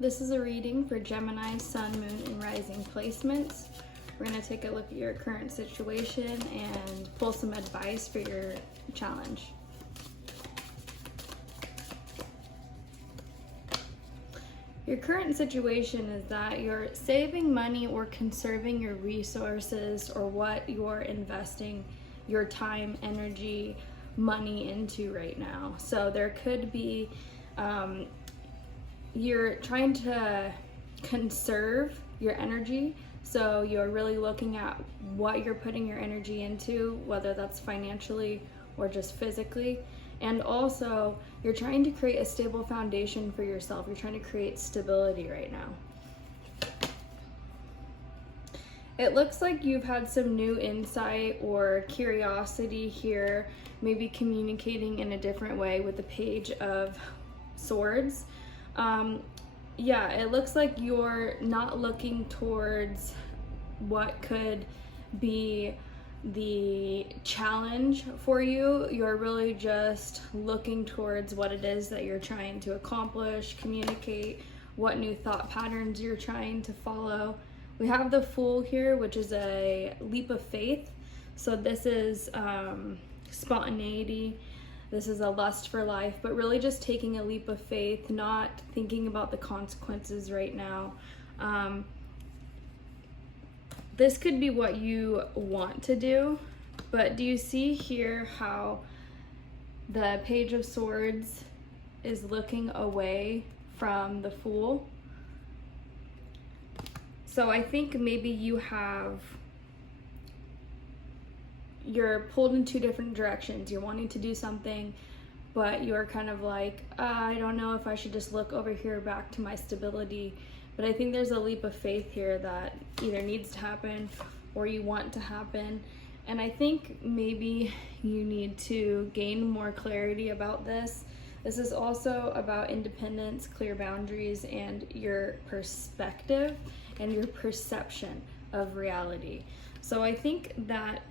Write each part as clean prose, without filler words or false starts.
This is a reading for Gemini, Sun, Moon, and Rising placements. We're going to take a look at your current situation and pull some advice for your challenge. Your current situation is that you're saving money or conserving your resources or what you're investing your time, energy, money into right now. So there could be you're trying to conserve your energy, so you're really looking at what you're putting your energy into, whether that's financially or just physically. And also you're trying to create a stable foundation for yourself. You're trying to create stability right now. It looks like you've had some new insight or curiosity here, maybe communicating in a different way with the Page of Swords. Yeah, it looks like you're not looking towards what could be the challenge for you. You're really just looking towards what it is that you're trying to accomplish, communicate, what new thought patterns you're trying to follow. We have the Fool here, which is a leap of faith. So this is spontaneity. This is a lust for life, but really just taking a leap of faith, not thinking about the consequences right now. This could be what you want to do, but do you see here how the Page of Swords is looking away from the Fool? So I think maybe you're pulled in two different directions. You're wanting to do something, but you're kind of like, I don't know if I should just look over here back to my stability. But I think there's a leap of faith here that either needs to happen or you want to happen. And I think maybe you need to gain more clarity about this. This is also about independence, clear boundaries, and your perspective and your perception of reality. So I think that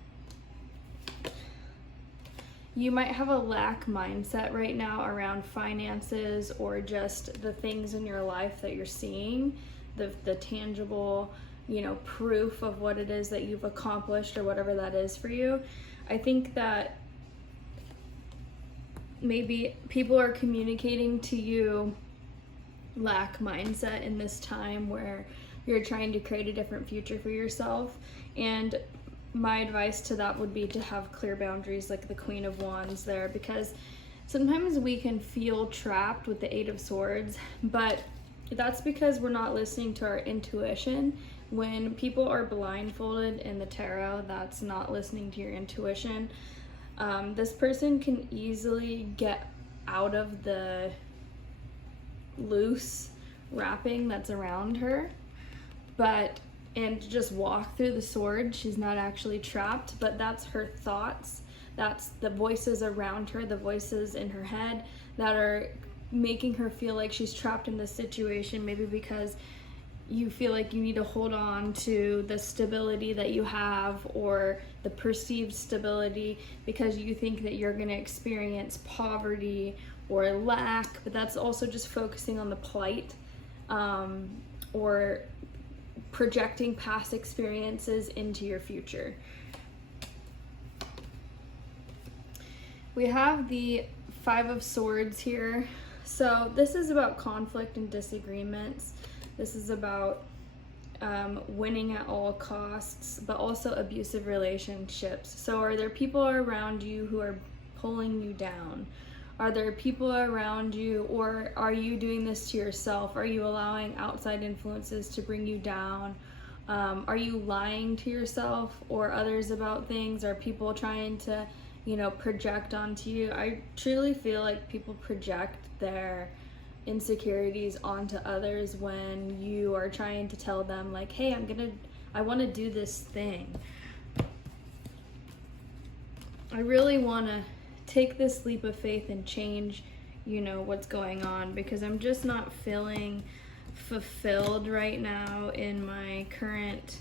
you might have a lack mindset right now around finances or just the things in your life that you're seeing, the tangible, proof of what it is that you've accomplished or whatever that is for you. I think that maybe people are communicating to you lack mindset in this time where you're trying to create a different future for yourself. And my advice to that would be to have clear boundaries, like the Queen of Wands there, because sometimes we can feel trapped with the Eight of Swords, but that's because we're not listening to our intuition. When people are blindfolded in the tarot, that's not listening to your intuition. This person can easily get out of the loose wrapping that's around her, and just walk through the sword. She's not actually trapped, but that's her thoughts. That's the voices around her, the voices in her head that are making her feel like she's trapped in this situation, maybe because you feel like you need to hold on to the stability that you have or the perceived stability because you think that you're going to experience poverty or lack, but that's also just focusing on the plight or projecting past experiences into your future. We have the Five of Swords here. So this is about conflict and disagreements. This is about winning at all costs, but also abusive relationships. So are there people around you who are pulling you down? Are there people around you, or are you doing this to yourself? Are you allowing outside influences to bring you down? Are you lying to yourself or others about things? Are people trying to, project onto you? I truly feel like people project their insecurities onto others when you are trying to tell them like, hey, I want to do this thing. I really want to take this leap of faith and change, what's going on, because I'm just not feeling fulfilled right now in my current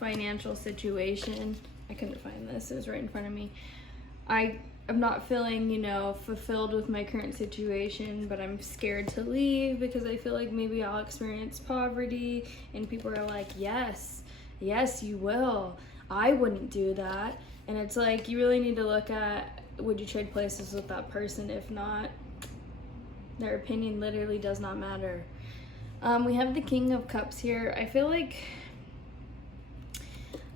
financial situation. I couldn't find this, it was right in front of me. I'm not feeling, you know, fulfilled with my current situation, but I'm scared to leave because I feel like maybe I'll experience poverty. And people are like, yes, you will. I wouldn't do that. And it's like, you really need to look at, would you trade places with that person? If not, their opinion literally does not matter. We have the King of Cups here. I feel like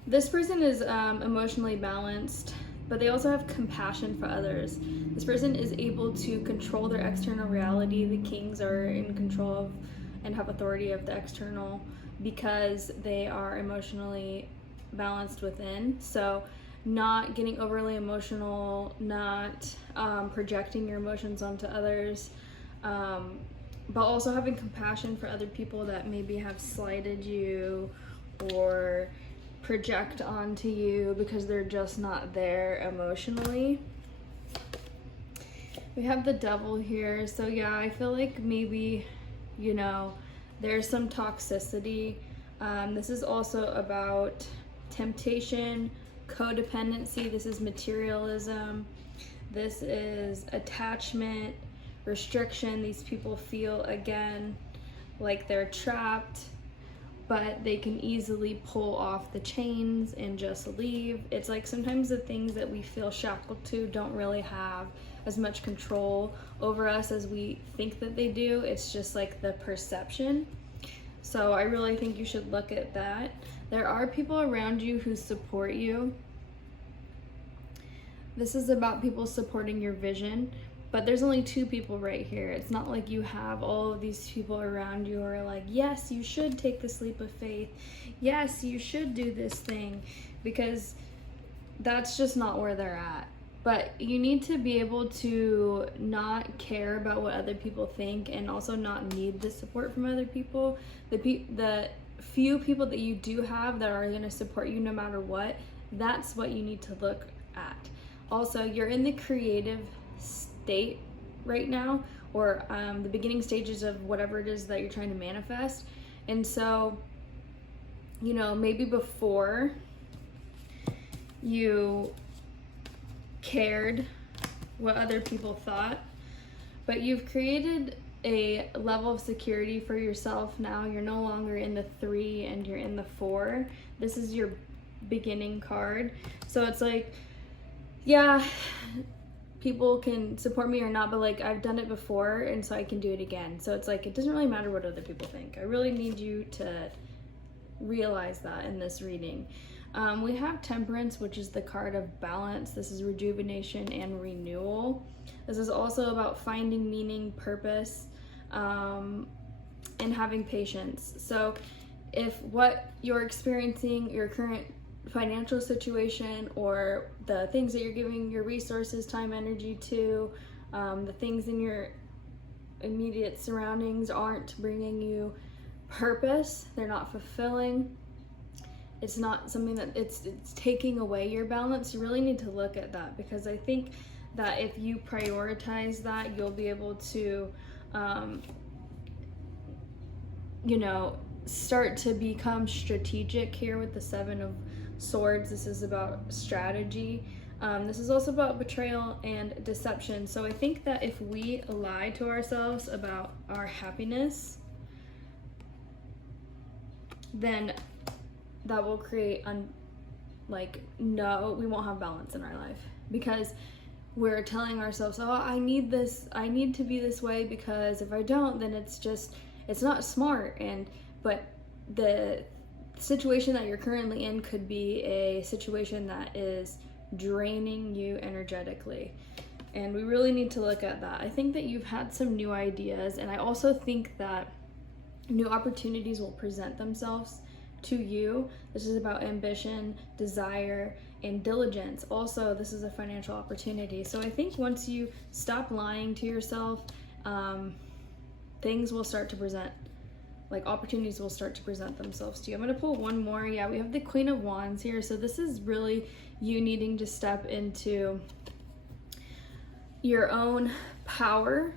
this person is emotionally balanced, but they also have compassion for others. This person is able to control their external reality. The kings are in control of and have authority of the external because they are emotionally balanced within. So not getting overly emotional, not projecting your emotions onto others, but also having compassion for other people that maybe have slighted you or project onto you because they're just not there emotionally. We have the Devil here. So yeah, I feel like maybe, you know, there's some toxicity. This is also about temptation, codependency. This is materialism. This is attachment, restriction. These people feel, again, like they're trapped, but they can easily pull off the chains and just leave. It's like sometimes the things that we feel shackled to don't really have as much control over us as we think that they do. It's just like the perception. So I really think you should look at that. There are people around you who support you. This is about people supporting your vision. But there's only two people right here. It's not like you have all of these people around you who are like, yes, you should take this leap of faith. Yes, you should do this thing. Because that's just not where they're at. But you need to be able to not care about what other people think and also not need the support from other people. The few people that you do have that are going to support you no matter what, that's what you need to look at. Also, you're in the creative state right now, or the beginning stages of whatever it is that you're trying to manifest. And so, you know, maybe before you cared what other people thought, but you've created a level of security for yourself now. You're no longer in the 3 and you're in the 4. This is your beginning card. So it's like, yeah, people can support me or not, but like I've done it before and so I can do it again. So it's like, it doesn't really matter what other people think. I really need you to realize that in this reading. We have Temperance, which is the card of balance. This is rejuvenation and renewal. This is also about finding meaning, purpose, and having patience. So if what you're experiencing, your current financial situation, or the things that you're giving your resources, time, energy to, the things in your immediate surroundings aren't bringing you purpose, they're not fulfilling, it's not something that it's taking away your balance, you really need to look at that, because I think that if you prioritize that, you'll be able to you know, start to become strategic here with the 7 of Swords. This is about strategy. This is also about betrayal and deception. So I think that if we lie to ourselves about our happiness, then that will create we won't have balance in our life, because we're telling ourselves, oh, I need this, I need to be this way, because if I don't, then it's not smart. But the situation that you're currently in could be a situation that is draining you energetically, and we really need to look at that. I think that you've had some new ideas, and I also think that new opportunities will present themselves to you. This is about ambition, desire, and diligence. Also, this is a financial opportunity. So I think once you stop lying to yourself, things will start to present, like opportunities will start to present themselves to you. I'm going to pull one more. Yeah, we have the Queen of Wands here. So this is really you needing to step into your own power,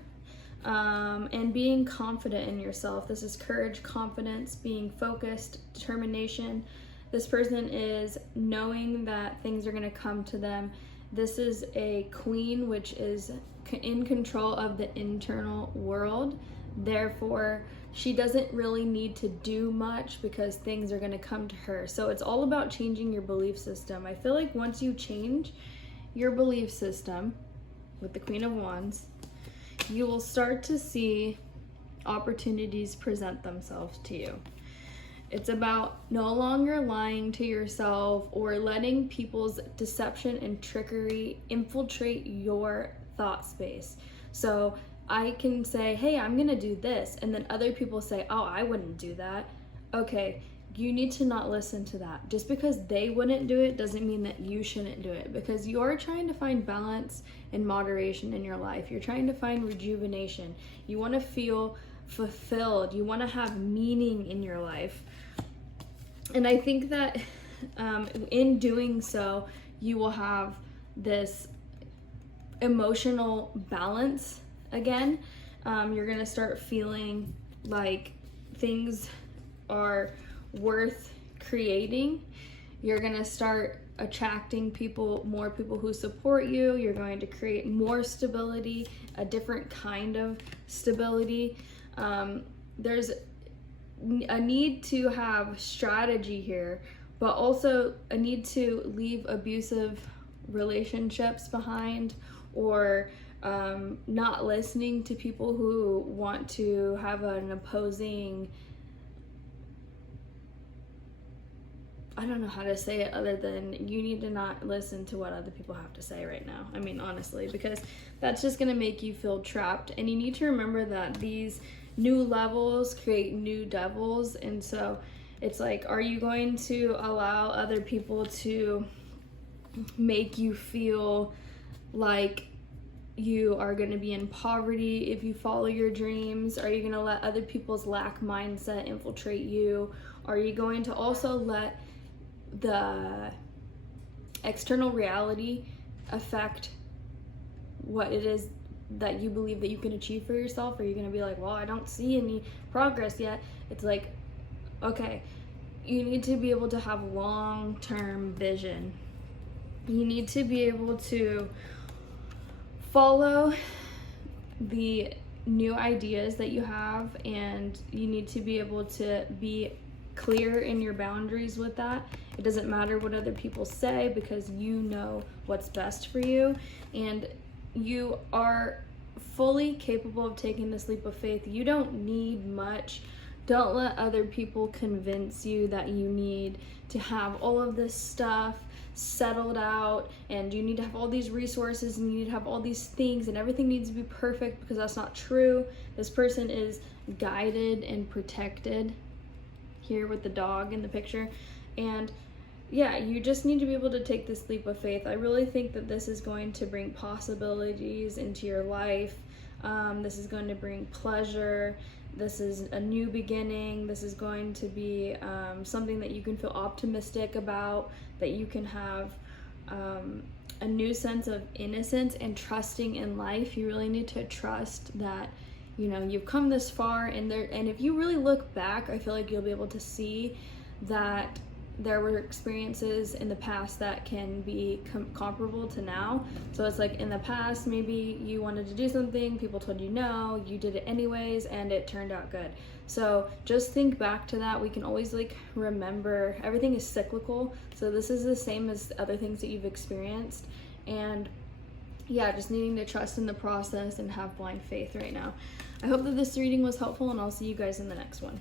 and being confident in yourself. This is courage, confidence, being focused, determination. This person is knowing that things are going to come to them This is a queen, which is in control of the internal world. Therefore, she doesn't really need to do much because things are going to come to her. So it's all about changing your belief system. I feel like once you change your belief system with the Queen of Wands, you will start to see opportunities present themselves to you. It's about no longer lying to yourself or letting people's deception and trickery infiltrate your thought space. So I can say, hey, I'm gonna do this, and then other people say, oh, I wouldn't do that. Okay, you need to not listen to that. Just because they wouldn't do it doesn't mean that you shouldn't do it, because you're trying to find balance and moderation in your life. You're trying to find rejuvenation. You want to feel fulfilled. You want to have meaning in your life. And I think that in doing so, you will have this emotional balance again. You're going to start feeling like things are worth creating. You're going to start attracting more people who support you. You're going to create more stability, a different kind of stability. There's a need to have strategy here, but also a need to leave abusive relationships behind, or not listening to people who want to have an opposing, I don't know how to say it other than you need to not listen to what other people have to say right now. I mean, honestly, because that's just going to make you feel trapped. And you need to remember that these new levels create new devils. And so it's like, are you going to allow other people to make you feel like you are going to be in poverty if you follow your dreams? Are you going to let other people's lack mindset infiltrate you? Are you going to also let the external reality affect what it is that you believe that you can achieve for yourself? Are you going to be like, well, I don't see any progress yet? It's like, okay, you need to be able to have long-term vision. You need to be able to follow the new ideas that you have, and you need to be able to be clear in your boundaries with that. It doesn't matter what other people say, because you know what's best for you, and you are fully capable of taking this leap of faith. You don't need much. Don't let other people convince you that you need to have all of this stuff settled out, and you need to have all these resources, and you need to have all these things, and everything needs to be perfect, because that's not true. This person is guided and protected here with the dog in the picture. And yeah, you just need to be able to take this leap of faith. I really think that this is going to bring possibilities into your life. This is going to bring pleasure. This is a new beginning. This is going to be something that you can feel optimistic about, that you can have a new sense of innocence and trusting in life. You really need to trust that, you know, you've come this far, and if you really look back, I feel like you'll be able to see that there were experiences in the past that can be comparable to now. So it's like, in the past, maybe you wanted to do something, people told you no, you did it anyways, and it turned out good. So just think back to that. We can always like remember everything is cyclical. So this is the same as other things that you've experienced. And yeah, just needing to trust in the process and have blind faith right now. I hope that this reading was helpful, and I'll see you guys in the next one.